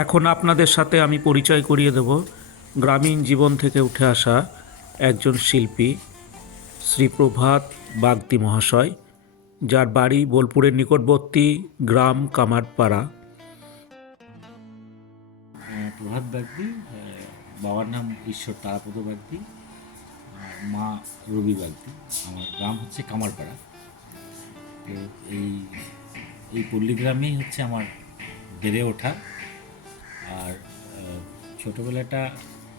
এখন আপনাদের সাথে আমি পরিচয় করিয়ে দেব গ্রামীণ জীবন থেকে উঠে আসা একজন শিল্পী শ্রী প্রভাত বাগদি মহাশয়, যার বাড়ি বোলপুরের নিকটবর্তী গ্রাম কামারপাড়া। প্রভাত বাগদি, বাবার নাম ঈশ্বর তারাপদ বাগদি, আর মা রবি বাগদি। আমার গ্রাম হচ্ছে কামারপাড়া। তো এই এই পল্লীগ্রামেই হচ্ছে আমার বেড়ে ওঠা। আর ছোটোবেলাটা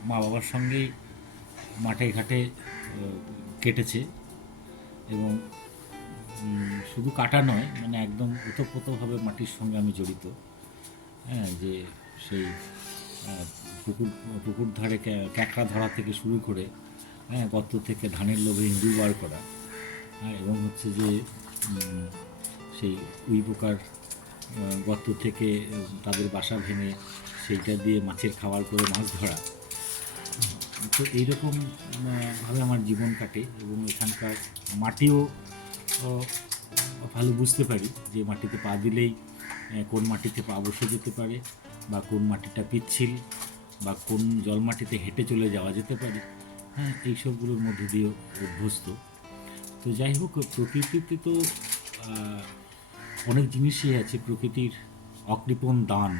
মা বাবার সঙ্গেই মাঠে ঘাটে কেটেছে। এবং শুধু কাটা নয়, মানে একদম ওতপ্রোতভাবে মাটির সঙ্গে আমি জড়িত। হ্যাঁ, যে সেই পুকুর পুকুর ধারে ক্যাঁকড়া ধরা থেকে শুরু করে, হ্যাঁ, গর্ত থেকে ধানের লোভে ইঁদুর বার করা, হ্যাঁ, এবং হচ্ছে যে সেই উই পোকার গর্ত থেকে তাদের বাসা ভেঙে সেইটা দিয়ে মাছের খাবার করে মাছ ধরা। তো এইরকম ভাবে আমার জীবন কাটে। এবং এখানকার মাটিও ভালো বুঝতে পারি যে মাটিতে পা দিলেই কোন মাটিতে পা বসে যেতে পারে, বা কোন মাটিটা পিচ্ছিল, বা কোন জল মাটিতে হেঁটে চলে যাওয়া যেতে পারে। হ্যাঁ, এইসবগুলোর মধ্যে দিয়েও অভ্যস্ত। তো যাই হোক, প্রকৃতিতে তো অনেক জিনিসই আছে, প্রকৃতির অকৃপণ দান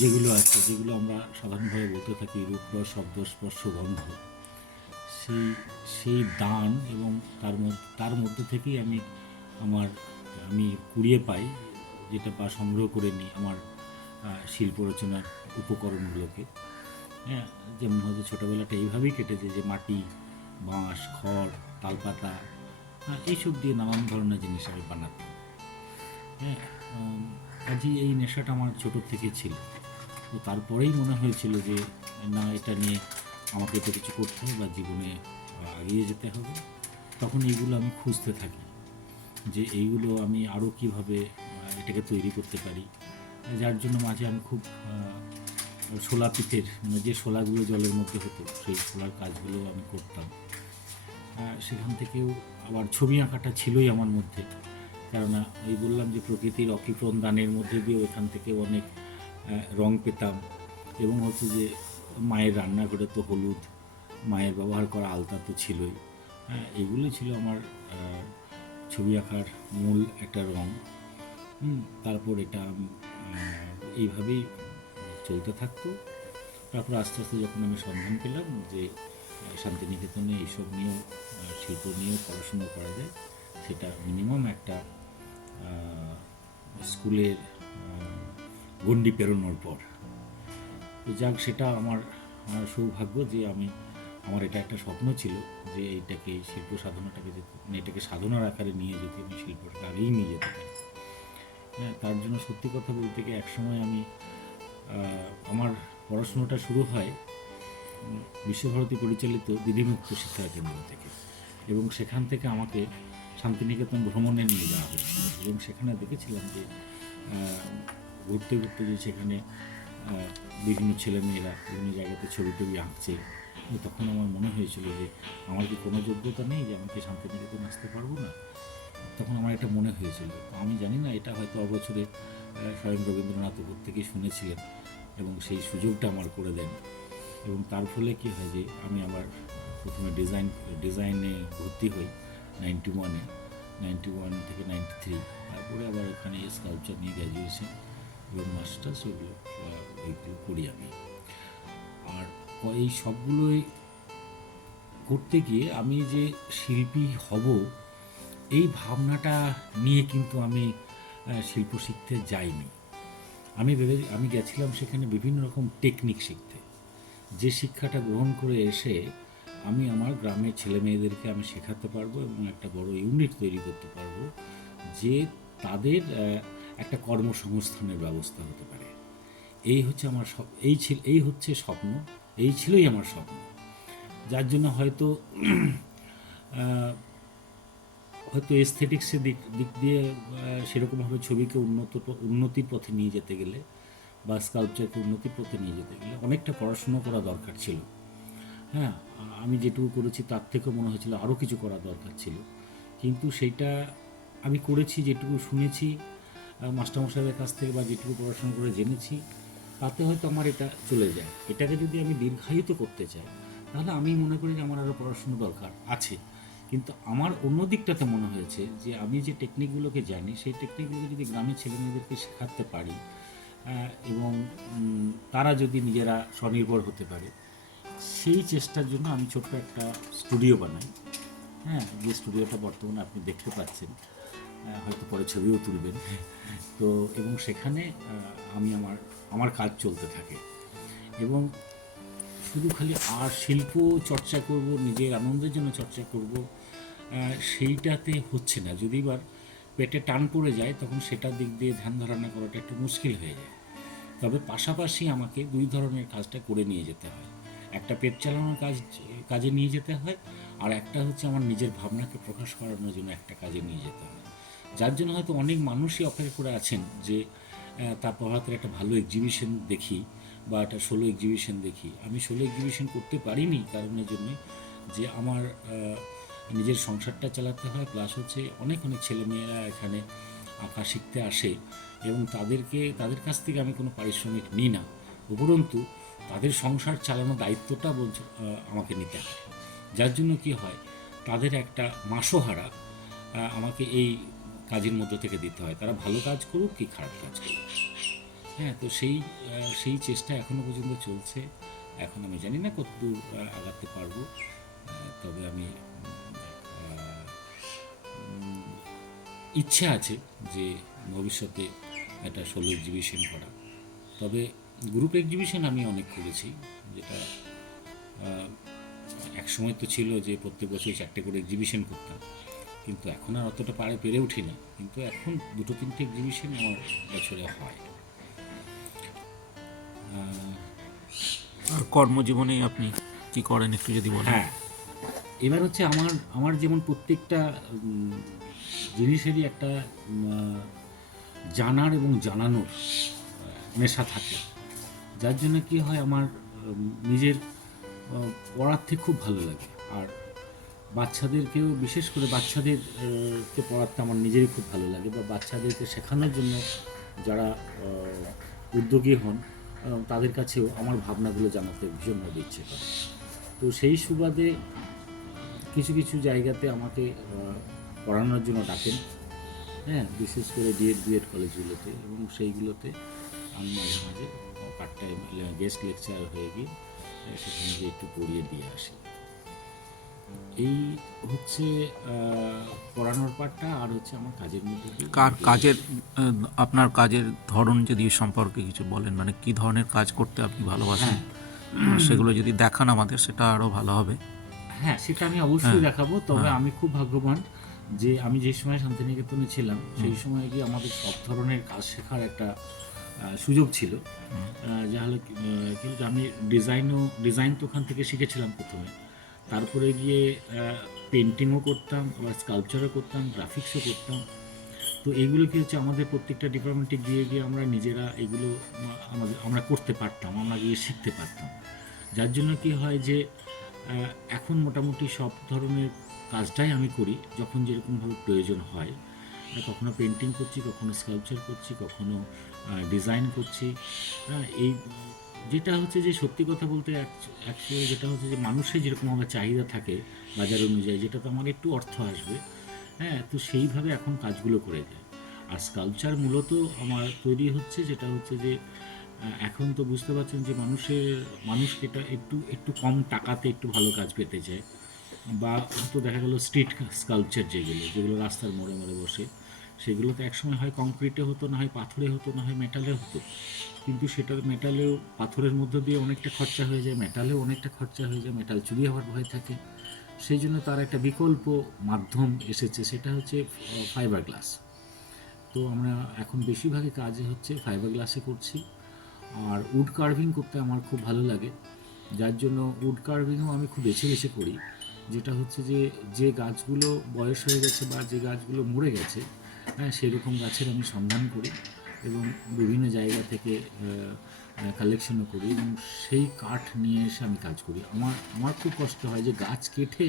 যেগুলো আছে, যেগুলো আমরা সাধারণভাবে বলতে থাকি রূপ, রস, শব্দ, স্পর্শ, গন্ধ। সেই সেই দান, এবং তার মধ্যে থেকেই আমি কুড়িয়ে পাই, যেটা বা সংগ্রহ করে নিই আমার শিল্প রচনার উপকরণগুলোকে। হ্যাঁ, যেমন হয়তো ছোটোবেলাটা এইভাবেই কেটেছে যে মাটি, বাঁশ, খড়, তালপাতা, এইসব দিয়ে নানান ধরনের জিনিস আমি বানাতাম। হ্যাঁ, কাজেই এই নেশাটা আমার ছোটোর থেকে ছিল। তো তারপরেই মনে হয়েছিল যে না, এটা নিয়ে আমাকে তো কিছু করতে হবে বা জীবনে এগিয়ে যেতে হবে। তখন এইগুলো আমি খুঁজতে থাকি যে এইগুলো আমি আরও কীভাবে এটাকে তৈরি করতে পারি। যার জন্য মাঝে আমি খুব শোলা পিঠের, মানে যে শোলাগুলো জলের মধ্যে হতো সেই শোলার কাজগুলো আমি করতাম। সেখান থেকেও আবার ছবি আঁকাটা ছিলই আমার মধ্যে। কেননা ওই বললাম যে প্রকৃতির অকৃপণ দানের মধ্যে দিয়েও এখান থেকে অনেক রং পেতাম। এবং হচ্ছে যে মায়ের রান্নাঘরে তো হলুদ, মায়ের ব্যবহার করা আলতা তো ছিলই। হ্যাঁ, এগুলোই ছিল আমার ছবি আঁকার মূল একটা রং। তারপর এটা এইভাবেই চলতে থাকতো। তারপর আস্তে আস্তে যখন আমি সন্ধান পেলাম যে শান্তিনিকেতনে এইসব নিয়েও, শিল্প নিয়েও পড়াশুনো করা যায়, সেটা মিনিমাম একটা স্কুলের গণ্ডি পেরোনোর পর। তো যাক, সেটা আমার সৌভাগ্য যে আমার এটা একটা স্বপ্ন ছিল যে এইটাকে, শিল্প সাধনাটাকে, মানে এটাকে সাধনার আকারে নিয়ে যেতে, আমি শিল্পটাকে আগেই নিয়ে যেতে পারি। হ্যাঁ, তার জন্য সত্যি কথা বলতে গিয়ে একসময় আমার পড়াশুনোটা শুরু হয় বিশ্বভারতী পরিচালিত বিধিমুক্ত শিক্ষা কেন্দ্র থেকে। এবং সেখান থেকে আমাকে শান্তিনিকেতন ভ্রমণে নিয়ে যাওয়া হয়েছিল। এবং সেখানে দেখেছিলাম যে ঘুরতে ঘুরতে যে সেখানে বিভিন্ন ছেলেমেয়েরা বিভিন্ন জায়গাতে ছবি টবি আঁকছে। তখন আমার মনে হয়েছিল যে আমার কি কোনো যোগ্যতা নেই, যে আমাকে শান্তিনিকেতন আসতে পারবো না। তখন আমার এটা মনে হয়েছিল। তো আমি জানি না, এটা হয়তো অবছরে স্বয়ং রবীন্দ্রনাথ উপর থেকেই শুনেছিলেন এবং সেই সুযোগটা আমার করে দেন। এবং তার ফলে কী হয় যে আমি আবার প্রথমে ডিজাইনে ভর্তি হই 91-এ, 91 থেকে 93। তারপরে আবার ওখানে স্কাল্পচার নিয়ে গ্র্যাজুয়েশন এবং মাস্টার্স, ওইগুলো করি আমি। আর এই সবগুলোই করতে গিয়ে আমি যে শিল্পী হব, এই ভাবনাটা নিয়ে কিন্তু আমি শিল্প শিখতে যাইনি। আমি গেছিলাম সেখানে বিভিন্ন রকম টেকনিক শিখতে। যে শিক্ষাটা গ্রহণ করে এসে আমি আমার গ্রামের ছেলেমেয়েদেরকে আমি শেখাতে পারবো এবং একটা বড় ইউনিট তৈরি করতে পারবো, যে তাদের একটা কর্মসংস্থানের ব্যবস্থা হতে পারে। এই হচ্ছে আমার এই হচ্ছে স্বপ্ন, এই ছিলই আমার স্বপ্ন। যার জন্য হয়তো হয়তো এস্থেটিক্সের দিক দিয়ে সেরকমভাবে ছবিকে উন্নতির পথে নিয়ে যেতে গেলে, বা স্কাল্পচারকে উন্নতির পথে নিয়ে যেতে গেলে অনেকটা পড়াশুনো করা দরকার ছিল। হ্যাঁ, আমি যেটুকু করেছি তার থেকেও মনে হয়েছিল আরও কিছু করা দরকার ছিল। কিন্তু সেইটা আমি করেছি, যেটুকু শুনেছি মাস্টারমশাইদের কাছ থেকে বা যেটুকু পড়াশোনা করে জেনেছি তাতে হয়তো আমার এটা চলে যায়। এটাকে যদি আমি দীর্ঘায়িত করতে চাই তাহলে আমি মনে করি যে আমার আরও পড়াশোনা দরকার আছে। কিন্তু আমার অন্য দিকটাতে মনে হয়েছে যে আমি যে টেকনিকগুলোকে জানি সেই টেকনিকগুলোকে যদি গ্রামের ছেলেমেয়েদেরকে শেখাতে পারি এবং তারা যদি নিজেরা স্বনির্ভর হতে পারে, সেই চেষ্টার জন্য আমি ছোট্ট একটা স্টুডিও বানাই। হ্যাঁ, যে স্টুডিওটা বর্তমানে আপনি দেখতে পাচ্ছেন, হয়তো পরে ছবিও তুলবেন। তো এবং সেখানে আমি আমার কাজ চলতে থাকে এবং শুধু খালি আর শিল্প চর্চা করব, নিজের আনন্দের জন্য চর্চা করব, সেইটাতে হচ্ছে না। যদি এবার পেটে টান পড়ে যায় তখন সেটার দিক দিয়ে ধ্যান ধারণা করাটা একটু মুশকিল হয়ে যায়। তবে পাশাপাশি আমাকে দুই ধরনের কাজটা করে নিয়ে যেতে হয়। একটা পেট চালানোর কাজে নিয়ে যেতে হয়, আর একটা হচ্ছে আমার নিজের ভাবনাকে প্রকাশ করানোর জন্য একটা কাজে নিয়ে যেতে হয়। যার জন্য হয়তো অনেক মানুষই অপেক্ষা করে আছেন যে তার প্রভাতের একটা ভালো এক্সিবিশন দেখি বা একটা সোলো এক্সিবিশন দেখি। আমি সোলো এক্সিবিশন করতে পারিনি কারণের জন্য যে আমার নিজের সংসারটা চালাতে হয়, প্লাস হচ্ছে অনেক ছেলেমেয়েরা এখানে আঁকা শিখতে আসে এবং তাদের কাছ থেকে আমি কোনো পারিশ্রমিক নিই না, উপরন্তু তাদের সংসার চালানোর দায়িত্বটা আমাকে নিতে হয়। যার জন্য কি হয়, তাদের একটা মাসোহারা আমাকে এই কাজের মধ্য থেকে দিতে হয়, তারা ভালো কাজ করুক কি খারাপ কাজ করুক। হ্যাঁ, তো সেই চেষ্টা এখনও পর্যন্ত চলছে। এখন আমি জানি না কতদূর আগাতে পারবো, তবে আমি ইচ্ছা আছে যে ভবিষ্যতে একটা সোলো এক্সিবিশন করা। তবে গ্রুপ এক্সিবিশন আমি অনেক করেছি, যেটা এক সময় তো ছিল যে প্রত্যেক বছর 4টে করে এক্সিবিশন করতাম, কিন্তু এখন আর অতটা পেরে উঠি না। কিন্তু এখন 2-3টে এক্সিবিশন আমার বছরে হয়। আর কর্মজীবনে আপনি কি করেন একটু যদি বলেন? হ্যাঁ, এবার হচ্ছে আমার যেমন প্রত্যেকটা জিনিসেরই একটা জানার এবং জানানোর নেশা থাকে। যার জন্য কি হয়, আমার নিজের পড়াতে খুব ভালো লাগে। আর বাচ্চাদেরকেও, বিশেষ করে বাচ্চাদেরকে পড়াতে আমার নিজেরই খুব ভালো লাগে, বা বাচ্চাদেরকে শেখানোর জন্য যারা উদ্যোগী হন তাদের কাছেও আমার ভাবনাগুলো জানাতে ভীষণভাবে ইচ্ছে করে। তো সেই সুবাদে কিছু কিছু জায়গাতে আমাকে পড়ানোর জন্য ডাকেন। হ্যাঁ, বিশেষ করে বিএড কলেজগুলোতে, এবং সেইগুলোতে আমি মাঝে মাঝে পার্ট টাইম গেস্ট লেকচার হয়ে গিয়ে সেখানে গিয়ে একটু পড়িয়ে দিয়ে আসি। এই হচ্ছে পড়ানোর পার্টটা, আর হচ্ছে আমার কাজের মধ্যে দিয়ে আপনার কাজের ধরন যদি সম্পর্কে কিছু বলেন, মানে কি ধরনের কাজ করতে আপনি ভালোবাসেন, সেগুলো যদি দেখান আমাদের, সেটা আরও ভালো হবে। হ্যাঁ, সেটা আমি অবশ্যই দেখাবো। তবে আমি খুব ভাগ্যবান যে আমি যে সময় শান্তিনিকেতনে ছিলাম সেই সময় গিয়ে আমাদের সব ধরনের কাজ শেখার একটা সুযোগ ছিল। যাহলে কিন্তু আমি ডিজাইন তো ওখান থেকে শিখেছিলাম প্রথমে। তারপরে গিয়ে পেন্টিংও করতাম, আবার স্কাল্পচারও করতাম, গ্রাফিক্সও করতাম। তো এইগুলো কি হচ্ছে, আমাদের প্রত্যেকটা ডিপার্টমেন্টে গিয়ে গিয়ে আমরা নিজেরা এগুলো আমরা করতে পারতাম, আমরা গিয়ে শিখতে পারতাম। যার জন্য কি হয় যে এখন মোটামুটি সব ধরনের কাজটাই আমি করি যখন যেরকমভাবে প্রয়োজন হয়। কখনো পেন্টিং করছি, কখনো স্কাল্পচার করছি, কখনো ডিজাইন করছি। এই যেটা হচ্ছে যে সত্যি কথা বলতে অ্যাকচুয়ালি যেটা হচ্ছে যে মানুষের যেরকমভাবে চাহিদা থাকে বাজার অনুযায়ী, যেটা তো আমার একটু অর্থ আসবে। হ্যাঁ, তো সেইভাবে এখন কাজগুলো করে যায়। আর স্কাল্পচার মূলত আমার তৈরি হচ্ছে, যেটা হচ্ছে যে এখন তো বুঝতে পারছেন যে মানুষ এটা একটু একটু কম টাকাতে একটু ভালো কাজ পেতে চায়। বা তো দেখা গেল স্ট্রিট স্কাল্পচার যেগুলো রাস্তার মোড়ে মোড়ে বসে, সেগুলো তো একসময় হয় কংক্রিটে হতো, না হয় পাথরে হতো, না হয় মেটালে হতো। কিন্তু সেটার মেটালেও পাথরের মধ্য দিয়ে অনেকটা খরচা হয়ে যায়, মেটালেও অনেকটা খরচা হয়ে যায়, মেটাল চুরি হওয়ার ভয় থাকে। সেই জন্য তার একটা বিকল্প মাধ্যম এসেছে, সেটা হচ্ছে ফাইবার গ্লাস। তো আমরা এখন বেশিরভাগই কাজ হচ্ছে ফাইবার গ্লাসে করছি। আর উড কার্ভিং করতে আমার খুব ভালো লাগে, যার জন্য উড কার্ভিংও আমি খুব বেছে বেছে করি। যেটা হচ্ছে যে গাছগুলো বয়স হয়ে গেছে বা যে গাছগুলো মরে গেছে, হ্যাঁ, সেরকম গাছের আমি সন্ধান করি এবং বিভিন্ন জায়গা থেকে কালেকশনও করি, এবং সেই কাঠ নিয়ে এসে আমি কাজ করি। আমার খুব কষ্ট হয় যে গাছ কেটে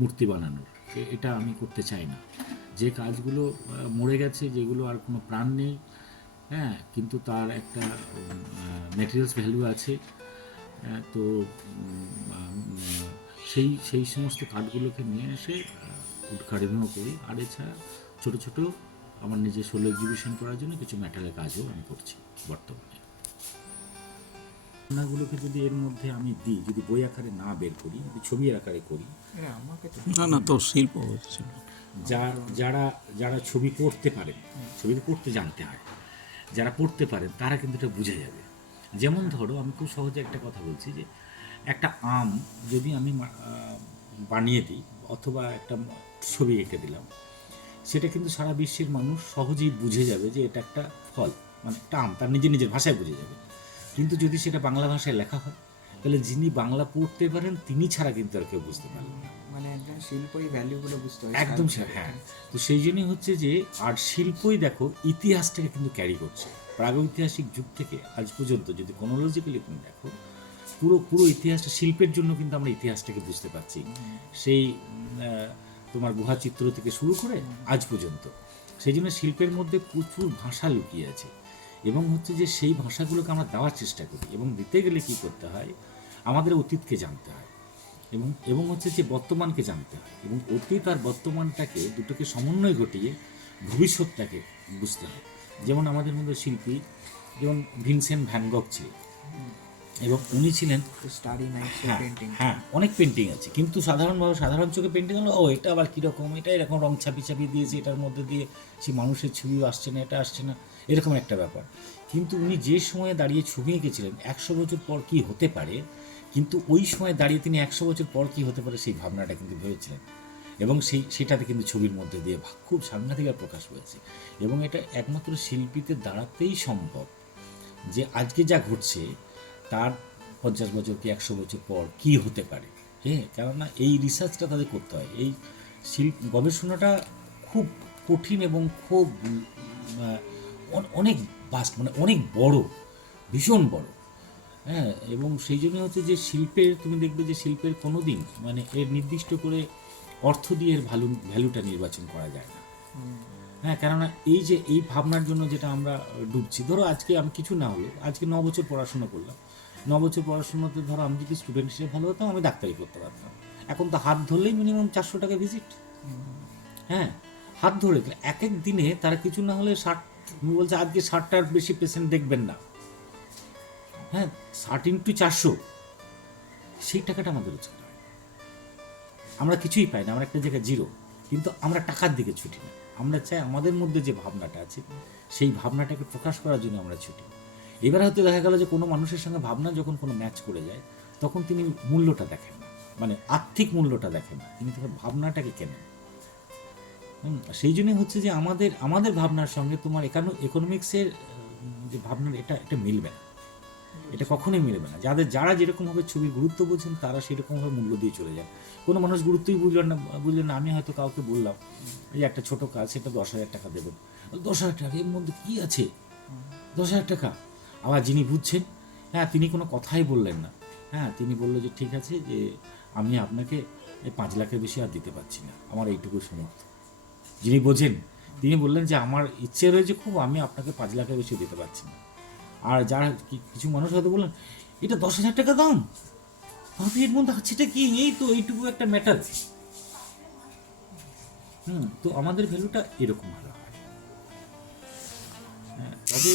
মূর্তি বানানোর, এটা আমি করতে চাই না। যে কাজগুলো মরে গেছে, যেগুলো আর কোনো প্রাণ নেই, হ্যাঁ, কিন্তু তার একটা ম্যাটেরিয়ালস ভ্যালু আছে। তো সেই সেই সমস্ত কাঠগুলোকে নিয়ে এসে উড কার্ভিংও করি। আর এছাড়া ছোটো ছোটো আমার নিজের সোলো এক্সিবিশন করার জন্য কিছু মেটালের কাজও আমি করছি বর্তমানে। রান্নাগুলোকে যদি এর মধ্যে আমি দিই, যদি বই আকারে না বের করি, যদি ছবির আকারে করি, না তো শিল্প হচ্ছে যারা যারা ছবি পড়তে পারেন, ছবি তো পড়তে জানতে হয়, যারা পড়তে পারেন তারা কিন্তু এটা বুঝে যাবে। যেমন ধরো, আমি খুব সহজে একটা কথা বলছি, যে একটা আম যদি আমি বানিয়ে দিই অথবা একটা ছবি এঁকে দিলাম, সেটা কিন্তু সারা বিশ্বের মানুষ সহজেই বুঝে যাবে যে এটা একটা ফল, মানে একটা আম, তার নিজের নিজের ভাষায় বুঝে যাবে। কিন্তু যদি সেটা বাংলা ভাষায় লেখা হয়, তাহলে যিনি বাংলা পড়তে পারেন তিনি ছাড়া কিন্তু আর কেউ বুঝতে পারবেন না। মানে একজন শিল্পী ভ্যালুগুলো বুঝতে হয় একদম হ্যাঁ। তো সেই জন্যই হচ্ছে যে আর্ট শিল্পই দেখো ইতিহাসটাকে কিন্তু ক্যারি করছে প্রাগৈতিহাসিক যুগ থেকে আজ পর্যন্ত। যদি ক্রোনোলজিক্যালি তুমি দেখো, পুরো পুরো ইতিহাসটা শিল্পের জন্য কিন্তু আমরা ইতিহাসটাকে বুঝতে পারছি, সেই তোমার গুহা চিত্র থেকে শুরু করে আজ পর্যন্ত। সেই জন্য শিল্পের মধ্যে প্রচুর ভাষা লুকিয়ে আছে, এবং হচ্ছে যে সেই ভাষাগুলোকে আমরা দেওয়ার চেষ্টা করি, এবং দিতে গেলে কী করতে হয়, আমাদের অতীতকে জানতে হয়, এবং হচ্ছে যে বর্তমানকে জানতে হয়, এবং অতীত আর বর্তমানটাকে দুটোকে সমন্বয় ঘটিয়ে ভবিষ্যৎটাকে বুঝতে হয়। যেমন আমাদের মধ্যে শিল্পী যেমন ভিনসেন্ট ভ্যান গঘ ছিলেন, এবং উনি ছিলেন, স্টাডি নাইট হ্যাঁ পেইন্টিং। হ্যাঁ, অনেক পেন্টিং আছে, কিন্তু সাধারণ চোখে পেন্টিং হলো, ও এটা আবার কীরকম, এটা এরকম রং ছাপিয়ে দিয়েছে, এটার মধ্যে দিয়ে সে মানুষের ছবিও আসছে না, এটা আসছে না, এরকম একটা ব্যাপার। কিন্তু উনি যে সময়ে দাঁড়িয়ে ছবি এঁকেছিলেন 100 বছর পর কী হতে পারে, কিন্তু ওই সময় দাঁড়িয়ে তিনি 100 বছর পর কী হতে পারে সেই ভাবনাটা কিন্তু ভেবেছিলেন, এবং সেটাতে কিন্তু ছবির মধ্যে দিয়ে খুব সাংঘাতিক প্রকাশ পেয়েছে। এবং এটা একমাত্র শিল্পীদের দ্বারাতেই সম্ভব, যে আজকে যা ঘটছে তার 50 বছর কি 100 বছর পর কী হতে পারে। হ্যাঁ, কেননা এই রিসার্চটা তাদের করতে হয়, এই গবেষণাটা খুব কঠিন এবং খুব অনেক বাস্ট, মানে অনেক বড়, ভীষণ বড়। হ্যাঁ, এবং সেই জন্য হচ্ছে যে শিল্পের, তুমি দেখবে যে শিল্পের কোনো দিন মানে এর নির্দিষ্ট করে অর্থ দিয়ে এর ভ্যালুটা নির্বাচন করা যায় না। হ্যাঁ, কেননা এই যে এই ভাবনার জন্য যেটা আমরা ডুবছি, ধরো আজকে আমি কিছু না হলো, আজকে 9 বছর পড়াশোনা করলাম, 9 বছর পড়াশোনাতে ধরো আমি যদি স্টুডেন্ট হিসেবে ভালো হতাম, আমি ডাক্তারি করতে পারতাম। এখন তো হাত ধরলেই মিনিমাম 400 টাকা ভিজিট। হ্যাঁ, হাত ধরে এক এক দিনে তারা কিছু না হলে 60, বলছে আজকে 60টার বেশি পেশেন্ট দেখবেন না। হ্যাঁ, 60 × 400, সেই টাকাটা আমাদের রোজগার হয়। আমরা কিছুই পাই না, আমরা একটা জায়গায় জিরো, কিন্তু আমরা টাকার দিকে ছুটি না। আমরা চাই আমাদের মধ্যে যে ভাবনাটা আছে সেই ভাবনাটাকে প্রকাশ করার জন্য আমরা ছুটি। এবার হয়তো দেখা গেল যে কোনো মানুষের সঙ্গে ভাবনা যখন কোনো ম্যাচ করে যায়, তখন তিনি মূল্যটা দেখেন না, মানে আর্থিক মূল্যটা দেখেন না, তিনি তখন ভাবনাটাকে কেনেন। সেই জন্যই হচ্ছে যে আমাদের ভাবনার সঙ্গে তোমার ইকোনমিক্সের যে ভাবনার এটা মিলবে না, এটা কখনোই মিলবে না। যারা যেরকমভাবে ছবির গুরুত্ব বুঝছেন তারা সেরকমভাবে মূল্য দিয়ে চলে যায়। কোনো মানুষ গুরুত্বই বুঝলেন না। আমি হয়তো কাউকে বললাম এই একটা ছোটো কাজ, সেটা 10,000 টাকা দেবেন, 10,000 টাকা, এর মধ্যে কী আছে 10,000 টাকা? আবার যিনি বুঝছেন, হ্যাঁ, তিনি কোনো কথাই বললেন না। হ্যাঁ, তিনি বললো যে ঠিক আছে, যে আমি আপনাকে 5 লাখের বেশি আর দিতে পারছি না, আমার এইটুকু সমর্থ। যিনি বোঝেন তিনি বললেন যে আমার ইচ্ছে রয়েছে খুব, আমি আপনাকে 5 লাখের বেশি দিতে পারছি না। আর যারা কিছু মানুষ হয়তো বললেন এটা 10,000 টাকা দাম, ভাবি এর মধ্যে সেটা কি, এই তো এইটুকু একটা ম্যাটার। তো আমাদের ভ্যালুটা এরকম ভালো হয়। তবে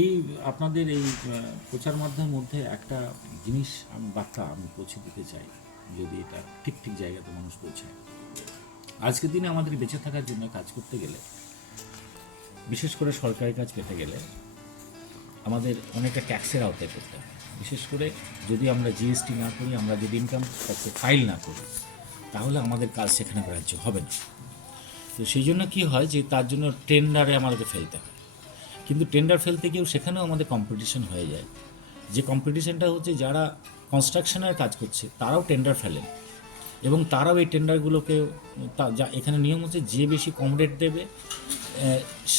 এই আপনাদের এই প্রচার মাধ্যমের মধ্যে একটা জিনিস বার্তা আমি পৌঁছে দিতে চাই, যদি এটা ঠিক ঠিক জায়গাতে মানুষ পৌঁছায়। আজকের দিনে আমাদের বেঁচে থাকার জন্য কাজ করতে গেলে, বিশেষ করে সরকারি কাজ পেতে গেলে আমাদের অনেকটা ট্যাক্সের আওতায় করতে হয়। বিশেষ করে যদি আমরা জিএসটি না করি, আমরা যদি ইনকাম ট্যাক্সে ফাইল না করি, তাহলে আমাদের কাজ সেখানে গ্রাহ্য হবে না। তো সেই জন্য কী হয় যে তার জন্য টেন্ডারে আমাদেরকে ফেলতে হয়, কিন্তু টেন্ডার ফেলতে গিয়েও সেখানেও আমাদের কম্পিটিশন হয়ে যায়। যে কম্পিটিশনটা হচ্ছে, যারা কনস্ট্রাকশনের কাজ করছে তারাও টেন্ডার ফেলেন, এবং তারাও এই টেন্ডারগুলোকে যা এখানে নিয়ম হচ্ছে, যে বেশি কম রেট দেবে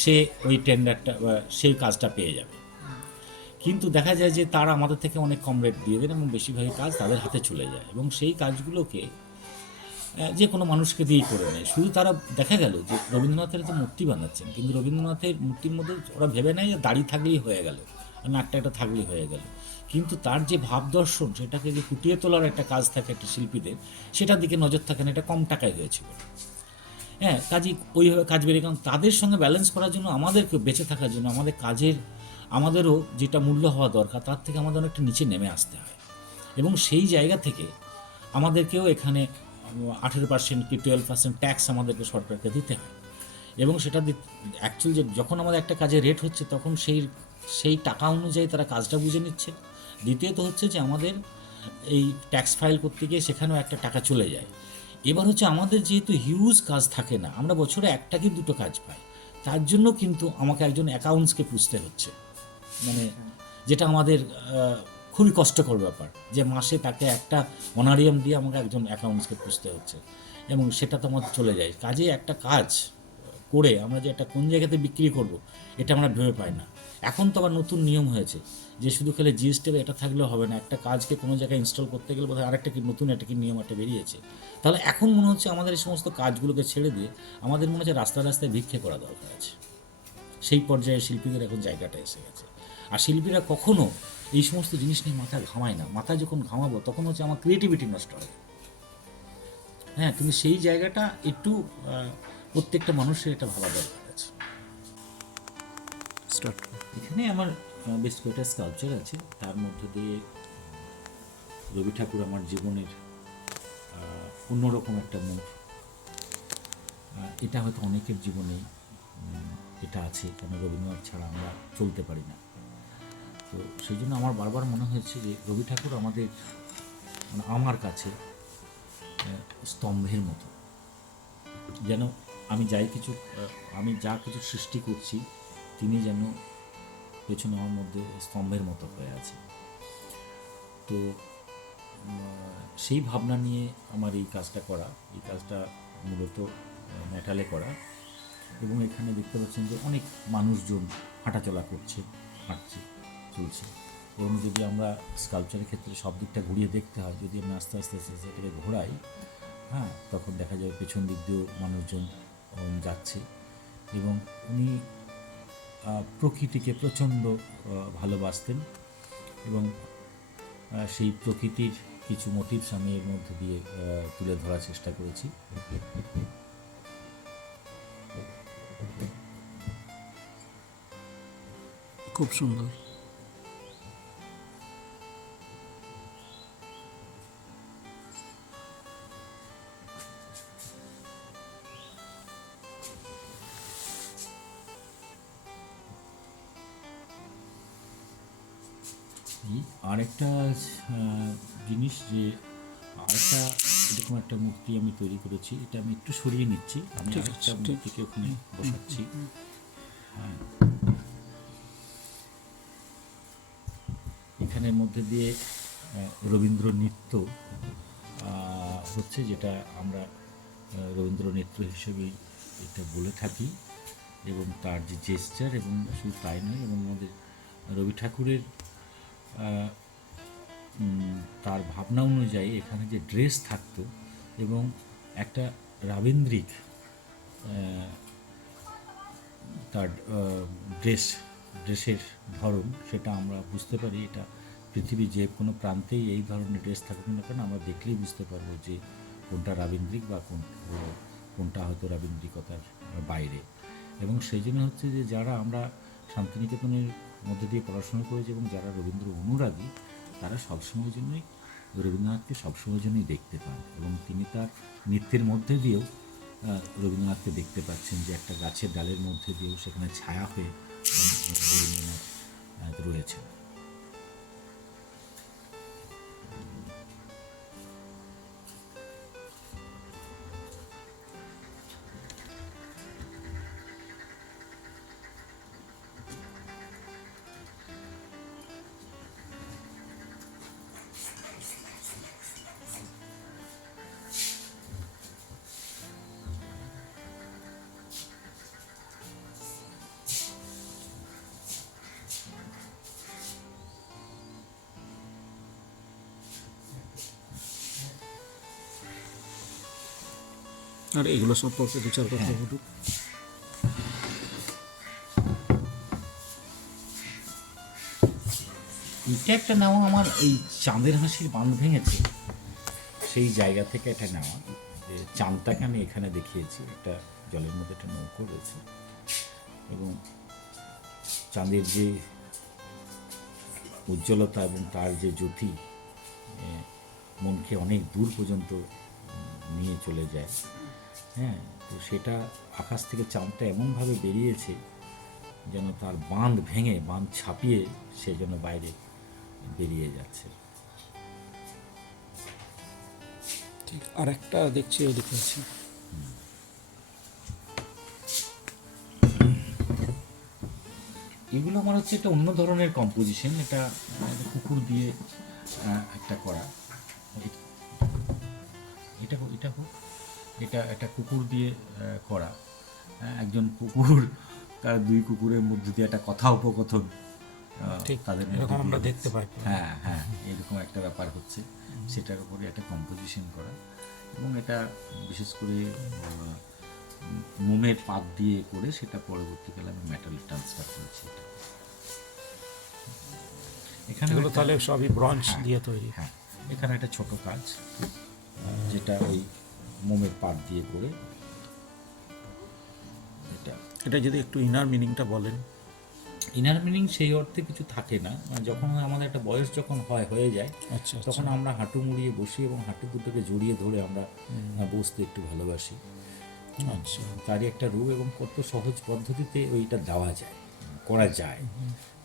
সে ওই টেন্ডারটা, সেই কাজটা পেয়ে যাবে। কিন্তু দেখা যায় যে তারা আমাদের থেকে অনেক কম রেট দিয়ে দেন, এবং বেশিরভাগই কাজ তাদের হাতে চলে যায়, এবং সেই কাজগুলোকে যে কোনো মানুষকে দিয়েই করে নেয়। শুধু তারা দেখা গেল যে রবীন্দ্রনাথের তো মূর্তি বানাচ্ছেন, কিন্তু রবীন্দ্রনাথের মূর্তির মধ্যে ওরা ভেবে নেয় যে দাড়ি থাকলেই হয়ে গেল, আর নাকটা একটা থাকলেই হয়ে গেল। কিন্তু তার যে ভাব দর্শন, সেটাকে যে ফুটিয়ে তোলার একটা কাজ থাকে একটা শিল্পীদের, সেটার দিকে নজর থাকে না। এটা কম টাকায় হয়েছিল। হ্যাঁ, কাজেই ওইভাবে কাজ বেরিয়ে, কারণ তাদের সঙ্গে ব্যালেন্স করার জন্য আমাদেরকে বেঁচে থাকার জন্য আমাদের কাজের আমাদেরও যেটা মূল্য হওয়া দরকার তার থেকে আমাদের অনেকটা নিচে নেমে আসতে হয়। এবং সেই জায়গা থেকে আমাদেরকেও এখানে 18% কি 12% ট্যাক্স আমাদেরকে সরকারকে দিতে হয়। এবং সেটা অ্যাকচুয়ালি যে যখন আমাদের একটা কাজের রেট হচ্ছে তখন সেই টাকা অনুযায়ী তারা কাজটা বুঝে নিচ্ছে। দ্বিতীয়ত হচ্ছে যে আমাদের এই ট্যাক্স ফাইল করতে গিয়ে সেখানেও একটা টাকা চলে যায়। এবার হচ্ছে আমাদের যেহেতু হিউজ কাজ থাকে না, আমরা বছরে একটা কি দুটো কাজ পাই, তার জন্য কিন্তু আমাকে একজন অ্যাকাউন্টসকে পুষতে হচ্ছে, মানে যেটা আমাদের খুবই কষ্টকর ব্যাপার, যে মাসে তাকে একটা অনারিয়াম দিয়ে আমাকে একজন অ্যাকাউন্টসকে পুষতে হচ্ছে, এবং সেটা তো আমাদের চলে যায়। কাজে একটা কাজ করে আমরা যে একটা কোন জায়গাতে বিক্রি করব এটা আমরা ভেবে পাই না। এখন তো আবার নতুন নিয়ম হয়েছে যে শুধু খেলে জিএসটি এটা থাকলেও হবে না, একটা কাজকে কোনো জায়গায় ইনস্টল করতে গেলে বোধহয় আরেকটা কি নতুন একটা কি নিয়ম একটা বেরিয়েছে। তাহলে এখন মনে হচ্ছে আমাদের এই সমস্ত কাজগুলোকে ছেড়ে দিয়ে আমাদের মনে হচ্ছে রাস্তায় রাস্তায় ভিক্ষে করা দরকার আছে। সেই পর্যায়ে শিল্পীদের এখন জায়গাটা এসে গেছে। আর শিল্পীরা কখনো এই সমস্ত জিনিস নিয়ে মাথা ঘামায় না। মাথা যখন ঘামাবো তখন হচ্ছে আমার ক্রিয়েটিভিটি নষ্ট হবে। হ্যাঁ, কিন্তু সেই জায়গাটা একটু প্রত্যেকটা মানুষের এটা ভাবা দরকার আছে। স্টার্ট। এখানে আমার বেশ কয়েকটা স্কাল্পচার আছে, তার মধ্যে দিয়ে রবি ঠাকুর আমার জীবনের অন্যরকম একটা মুখ। এটা হয়তো অনেকের জীবনেই এটা আছে, কারণ রবীন্দ্রনাথ ছাড়া আমরা চলতে পারি না। তো সেই জন্য আমার বারবার মনে হয়েছে যে রবি ঠাকুর আমাদের, মানে আমার কাছে স্তম্ভের মতো। যেন আমি আমি যা কিছু সৃষ্টি করছি তিনি যেন পেছনে আমার মধ্যে স্তম্ভের মতো হয়ে আছে। তো সেই ভাবনা নিয়ে আমার এই কাজটা করা, এই কাজটা মূলত মেটালে করা। এবং এখানে দেখতে পাচ্ছেন যে অনেক মানুষজন হাঁটাচলা করছে, হাঁটছে, চলছে। এবং যদি আমরা স্কাল্পচারের ক্ষেত্রে সব দিকটা ঘুরিয়ে দেখতে হয়, যদি আমি আস্তে আস্তে সেটাকে ঘোরাই, হ্যাঁ, তখন দেখা যাবে পেছন দিক দিয়েও মানুষজন যাচ্ছে। এবং উনি প্রকৃতিকে প্রচণ্ড ভালোবাসতেন, এবং সেই প্রকৃতির কিছু মোটিভস আমি এর মধ্যে দিয়ে তুলে ধরার চেষ্টা করেছি। খুব সুন্দর। আরেকটা জিনিস, যে আরেকটা এরকম একটা মূর্তি আমি তৈরি করেছি, এটা আমি একটু সরিয়ে নিচ্ছি, আমি ঠিক আরেকটা আছে, ঠিক। মূর্তিকে ওখানে বসাচ্ছি। হ্যাঁ, এখানের মধ্যে দিয়ে রবীন্দ্র নৃত্য হচ্ছে, যেটা আমরা রবীন্দ্র নৃত্য হিসেবেই এটা বলে থাকি। এবং তার যে জেস্চার, এবং শুধু তাই নয়, এবং আমাদের রবি ঠাকুরের তার ভাবনা অনুযায়ী এখানে যে ড্রেস থাকতো, এবং একটা রাবীন্দ্রিক তার ড্রেসের ধরন, সেটা আমরা বুঝতে পারি। এটা পৃথিবীর যে কোনো প্রান্তেই এই ধরনের ড্রেস থাকুক না কেন, আমরা দেখলেই বুঝতে পারবো যে কোনটা রাবীন্দ্রিক বা কোনটা হয়তো রাবীন্দ্রিকতার বাইরে। এবং সেই জন্য হচ্ছে যে যারা আমরা শান্তিনিকেতনের মধ্যে দিয়ে পড়াশোনা করেছি এবং যারা রবীন্দ্র অনুরাগী, তারা সবসময়ের জন্যই রবীন্দ্রনাথকে সবসময়ের জন্যই দেখতে পান। এবং তিনি তার নৃত্যের মধ্যে দিয়েও রবীন্দ্রনাথকে দেখতে পাচ্ছেন, যে একটা গাছের ডালের মধ্যে দিয়েও সেখানে ছায়া হয়ে রবীন্দ্রনাথ রয়েছে। আর এগুলো সম্পর্কে দু চার কথা বলুন। এটা একটা নেওয়া আমার এই চাঁদের হাসির বাঁধ ভেঙেছে সেই জায়গা থেকে এটা নেওয়া, যে চাঁদটাকে আমি এখানে দেখিয়েছি, একটা জলের মধ্যে একটা নৌকো রয়েছে এবং চাঁদের যে উজ্জ্বলতা এবং তার যে জ্যোতি মনকে অনেক দূর পর্যন্ত নিয়ে চলে যায়। হ্যাঁ, তো সেটা আকাশ থেকে চাঁদটা এমনভাবে বেরিয়েছে যেন তার বাঁধ ভেঙে, বাঁধ ছাপিয়ে সে যেন বাইরে বেরিয়ে যাচ্ছে। ঠিক, আর একটা দেখছি ওদিকে আছে। এগুলো আমার হচ্ছে একটা অন্য ধরনের কম্পোজিশন, এটা কুকুর দিয়ে একটা করা। এটা এটা হোক, এটা একটা কুকুর দিয়ে করা। একজন কুকুর তার দুই কুকুরের মধ্যে দিয়ে একটা কথোপকথন ঠিক, তাদের এরকম মধ্যে আমরা দিয়ে দেখতে পাই। হ্যাঁ হ্যাঁ, এরকম একটা ব্যাপার হচ্ছে, সেটার উপরে একটা কম্পোজিশন করা এবং এটা বিশেষ করে মোমের পাত দিয়ে করে সেটা পরবর্তীকালে আমি মেটালে ট্রান্সফার করেছি। এখানে এগুলো একটা- তাহলে সবই ব্রঞ্জ হ্যাঁ, দিয়ে তৈরি। হ্যাঁ, এখানে একটা ছোট কাজ যেটা ওই মোমের পাত দিয়ে করে এটা। এটা যদি একটু ইনার মিনিংটা বলেন। ইনার মিনিং সেই অর্থে কিছু থাকে না, মানে যখন আমাদের একটা বয়স যখন হয়ে যায় আচ্ছা, তখন আমরা হাঁটু মুড়িয়ে বসি এবং হাঁটু দুটোকে জড়িয়ে ধরে আমরা বসতে একটু ভালোবাসি। আচ্ছা, তারই একটা রূপ এবং কত সহজ পদ্ধতিতে ওইটা দেওয়া যায়, করা যায়।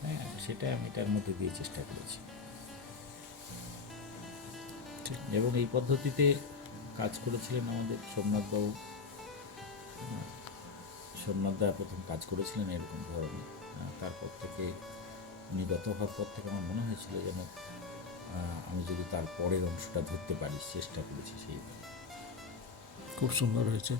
হ্যাঁ, সেটা আমি এটার মধ্যে দিয়ে চেষ্টা করেছি ঠিক। এবং এই পদ্ধতিতে কাজ করেছিলেন আমাদের সোমনাথবাবু। সোমনাথদা প্রথম কাজ করেছিলেন এরকম ধরনের, তারপর থেকে উনি গত হওয়ার পর থেকে আমার মনে হয়েছিল যেন আমি যদি তার পরের অংশটা ধরতে পারি, চেষ্টা করেছি সেই। খুব সুন্দর হয়েছে।